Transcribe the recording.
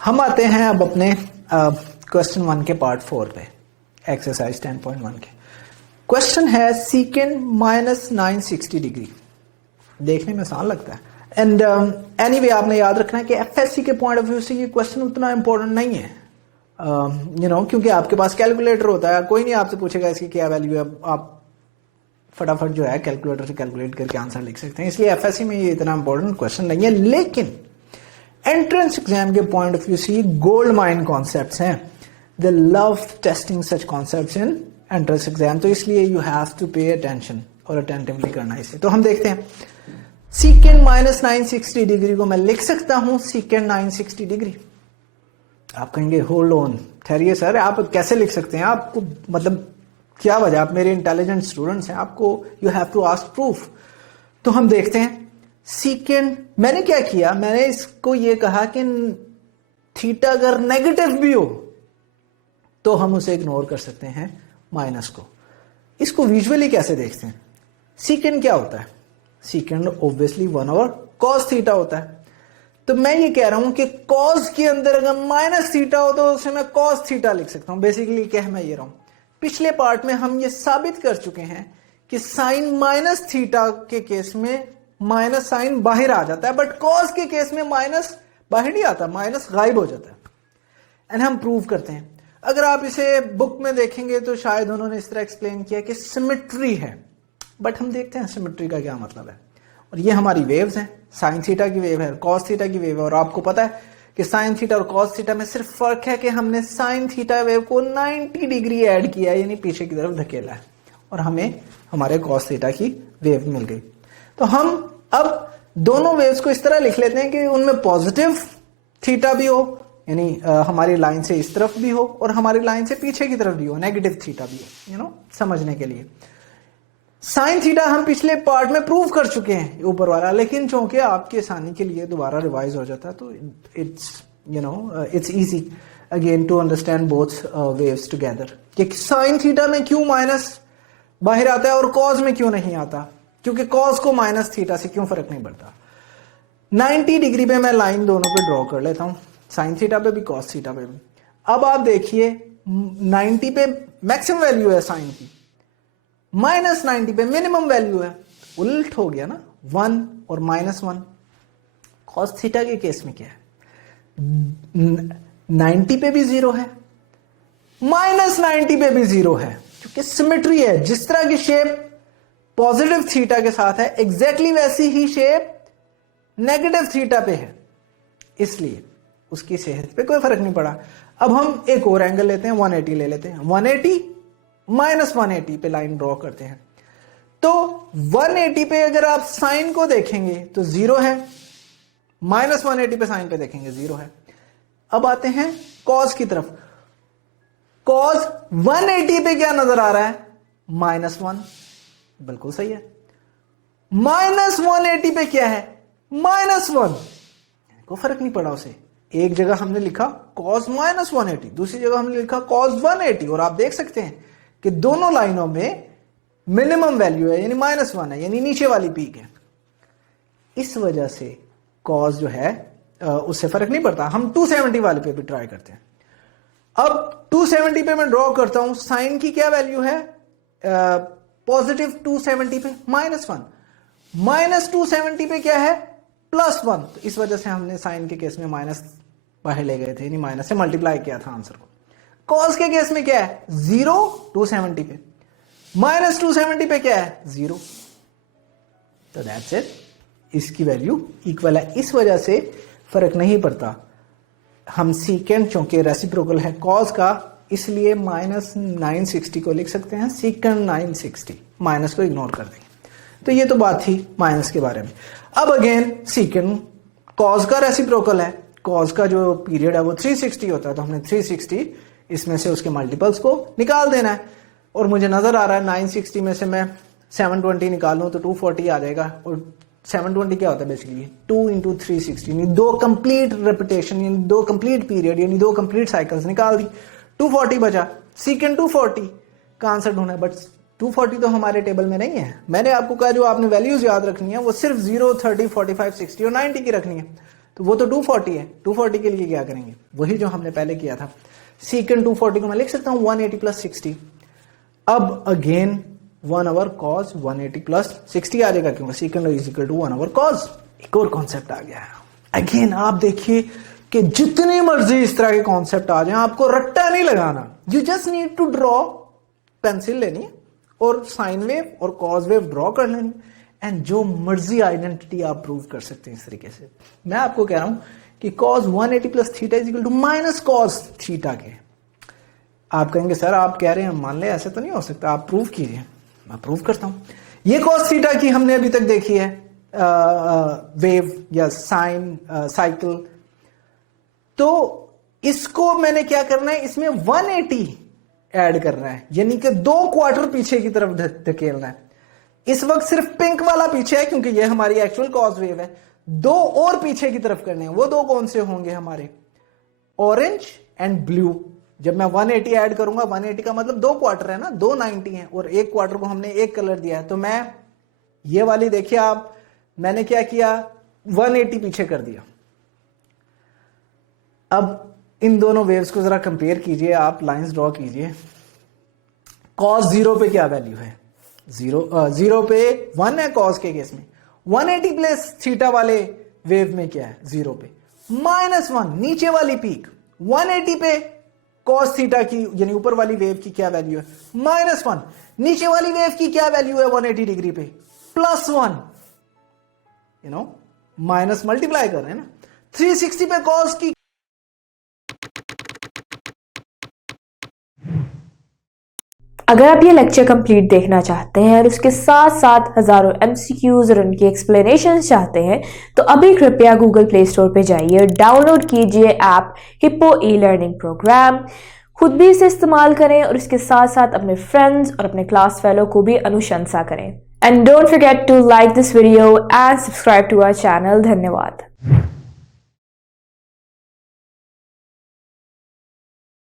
हम आते हैं अब अपने क्वेश्चन 1 के पार्ट 4 पे, एक्सरसाइज 10.1 के। क्वेश्चन है सीकेंड माइनस 960 डिग्री। देखने में आसान लगता है एंड एनीवे आपने याद रखना है कि एफएससी के पॉइंट ऑफ व्यू से ये क्वेश्चन उतना इंपॉर्टेंट नहीं है, क्योंकि आपके पास कैलकुलेटर होता है, कोई नहीं आपसे पूछेगा इसकी क्या वैल्यू है, आप फटाफट जो है कैलकुलेटर से कैलकुलेट करके आंसर लिख सकते हैं। इसलिए एफएससी में ये इतना इंपॉर्टेंट क्वेश्चन नहीं है, लेकिन एंट्रेंस एग्जाम के पॉइंट ऑफ व्यू से ये गोल्ड माइन कॉन्सेप्ट्स हैं। They love testing such concepts in entrance exam, तो इसलिए you have to pay attention और अटेंटिवली करना इसे। तो हम देखते हैं सीकेंड माइनस 960 डिग्री को मैं लिख सकता हूं सीकेंड 960 डिग्री। आप कहेंगे होल्ड ऑन, ठहरिए सर, आप कैसे लिख सकते हैं, आपको मतलब क्या वजह, आप मेरे इंटेलिजेंट स्टूडेंट्स हैं, आपको you have to ask proof. तो हम देखते हैं सीकेंड, मैंने क्या किया, मैंने इसको ये कहा कि थीटा अगर नेगेटिव भी हो तो हम उसे इग्नोर कर सकते हैं माइनस को। इसको विजुअली कैसे देखते हैं, सीकेंड क्या होता है, सीकेंड ऑब्वियसली 1/cos कॉस थीटा होता है। तो मैं ये कह रहा हूं कि कॉस के अंदर अगर माइनस थीटा हो तो उसे मैं कॉस थीटा लिख सकता हूं। बेसिकली कह मैं ये रहा हूं, पिछले पार्ट में हम ये साबित कर चुके हैं कि साइन माइनस थीटा के केस में माइनस साइन बाहर आ जाता है, बट कॉस के केस में माइनस बाहर नहीं आता, माइनस गायब हो जाता है। एंड हम प्रूव करते हैं। अगर आप इसे बुक में देखेंगे तो शायद उन्होंने इस तरह एक्सप्लेन किया कि सिमेट्री है, बट हम देखते हैं सिमेट्री का क्या मतलब है। और ये हमारी वेव्स हैं, साइन थीटा की वेव है, कॉस थीटा की वेव है, और आपको पता है कि साइन थीटा और कॉस थीटा में सिर्फ फर्क है कि हमने साइन थीटा वेव को 90 डिग्री ऐड किया है, यानी पीछे की तरफ धकेला है, और हमें हमारे कॉस थीटा की वेव मिल गई। तो हम अब दोनों वेव्स को इस तरह लिख लेते हैं कि उनमें पॉजिटिव थीटा भी हो, यानी हमारी लाइन से इस तरफ भी हो और हमारी लाइन से पीछे की तरफ भी हो, नेगेटिव थीटा भी हो, समझने के लिए। साइन थीटा हम पिछले पार्ट में प्रूव कर चुके हैं ऊपर वाला, लेकिन चूंकि आपकी आसानी के लिए दोबारा रिवाइज हो जाता है तो it's easy again to understand both waves together कि साइन थीटा में क्यों माइनस बाहर आता है और कॉस में क्यों नहीं आता, क्योंकि कॉस को माइनस थीटा से क्यों फर्क नहीं पड़ता। 90 डिग्री पे मैं लाइन दोनों पे ड्रॉ कर लेता हूं, साइन थीटा पे भी कॉस थीटा पे भी। अब आप देखिए 90 पे मैक्सिमम वैल्यू है साइन की, माइनस 90 पे मिनिमम वैल्यू है, उल्ट हो गया ना, 1 और -1। कॉस थीटा के केस में क्या है, 90 पे भी 0 है, -90 पे भी 0 है, क्योंकि सिमेट्री है। जिस तरह की शेप पॉजिटिव थीटा के साथ है, एग्जैक्टली वैसी ही शेप नेगेटिव थीटा पे है, इसलिए उसकी सेहत पे कोई फर्क नहीं पड़ा। अब हम एक और एंगल लेते हैं, 180 ले लेते हैं, 180 -180 पे लाइन ड्रॉ करते हैं। तो 180 पे अगर आप साइन को देखेंगे तो 0 है, -180 पे साइन पे देखेंगे 0 है। अब आते हैं कॉस की तरफ, कॉस 180 पे क्या नजर आ रहा है, -1, बिल्कुल सही है। -180 पे क्या है, -1, कोई फर्क नहीं पड़ा उसे। एक जगह हमने लिखा cos -180, दूसरी जगह हमने लिखा cos 180, और आप देख सकते हैं कि दोनों लाइनों में मिनिमम वैल्यू है, यानी -1 है, यानी नीचे वाली पीक है। इस वजह से cos जो है उससे फर्क नहीं पड़ता। हम 270 वाले पे भी ट्राई करते हैं। अब 270 पे मैं ड्रॉ करता हूं, साइन की क्या वैल्यू है, पॉजिटिव 270 पे -1, -270 पे क्या है, +1। तो इस वजह से हमने साइन के केस में माइनस बाहर ले गए थे, यानी माइनस से मल्टीप्लाई किया था आंसर को। कॉस के केस में क्या है, 0 270 पे, -270 पे क्या है, 0। तो दैट्स इट, इसकी वैल्यू इक्वल है। इस वजह से फर्क नहीं पड़ता। हम सीकेंड चूंकि रेसिप्रोकल है कॉस का, इसलिए -960 को लिख सकते हैं सीकेंड 960, माइनस को इग्नोर कर देंगे। तो ये तो बात थी माइनस के बारे में। अब अगेन सीकेंड कॉस का रेसिप्रोकल है, कॉस का जो पीरियड है वो 360 होता है, तो हमने 360 इसमें से उसके मल्टीपल्स को निकाल देना है। और मुझे नजर आ रहा है 960 में से मैं 720 निकालूं तो 240 आ जाएगा। और 720 क्या होता है बेसिकली, 2 × 360, यानी 2 कंप्लीट रेपिटेशन, यानी 2 कंप्लीट पीरियड, यानी 2 कंप्लीट साइकिल्स निकाल दी, 240 बचा। सीकेंड 240 का आंसर ढूंढना है, बट 240 तो हमारे टेबल में नहीं है। मैंने आपको कहा जो आपने वैल्यूज याद रखनी है वो सिर्फ 0, 30, 45, 60 और 90 की रखनी है। तो वो तो 240 है। 240 के लिए क्या करेंगे, वही जो हमने पहले किया था, सीकेंड 240 को मैं लिख सकता हूँ 180 प्लस 60। अब अगेन 1 ओवर कॉस 180 प्लस 60 आ जाएगा, क्योंकि secant is equal to 1 over cos. एक और कॉन्सेप्ट आ गया है। अगेन आप देखिए कि जितनी मर्जी इस तरह के कॉन्सेप्ट आ जाए, आपको रट्टा नहीं लगाना। You just need to draw, pencil लेनी और साइन वेव और कॉस वेव ड्रॉ कर लेनी, एंड जो मर्जी आइडेंटिटी आप प्रूव कर सकते हैं इस तरीके से। मैं आपको कह रहा हूं कि cos 180 plus theta is equal to minus cos theta के। आप कहेंगे सर आप कह रहे हैं, मान ले ऐसे तो नहीं हो सकता, आप प्रूव कीजिए। मैं प्रूव करता हूं। ये cos थीटा की हमने अभी तक देखी है वेव या साइन साइकिल, तो इसको मैंने क्या करना है, इसमें 180 ऐड करना है, यानी कि 2 क्वार्टर पीछे की तरफ धकेलना है। इस वक्त सिर्फ पिंक वाला पीछे है क्योंकि ये हमारी एक्चुअल कॉस वेव है। 2 और पीछे की तरफ करने हैं। वो 2 कौन से होंगे हमारे, ऑरेंज एंड ब्लू। जब मैं 180 ऐड करूंगा, 180 का मतलब 2 क्वार्टर है ना, 290 है, और 1 क्वार्टर को हमने एक कलर दिया है, तो मैं ये वाली देखिए आप, मैंने क्या किया, 180 पीछे कर दिया। अब इन दोनों वेव्स को जरा कंपेयर कीजिए, आप लाइंस ड्रॉ कीजिए। कॉस 0 पे क्या वैल्यू है, 0 पे 1 है कॉस के केस में। 180 प्लस थीटा वाले वेव में क्या है, 0 पे -1। नीचे वाली पीक 180 पे कॉस थीटा की, यानी ऊपर वाली वेव की क्या वैल्यू है, -1। नीचे वाली वेव की क्या वैल्यू है 180 डिग्री पे, +1। यू नो, माइनस मल्टीप्लाई कर रहे हैं ना। 360 पे कॉस की अगर आप ये लेक्चर कंप्लीट देखना चाहते हैं और उसके साथ साथ हजारों MCQs और उनकी एक्सप्लेनेशंस चाहते हैं, तो अभी कृपया गूगल प्ले स्टोर पे जाइए और डाउनलोड कीजिए ऐप हिप्पो ई-लर्निंग प्रोग्राम। खुद भी इसे इस्तेमाल करें और इसके साथ साथ अपने फ्रेंड्स और अपने क्लास फेलो को भी अनुशंसा करें। And don't forget to like this video and subscribe to our channel. धन्यवाद।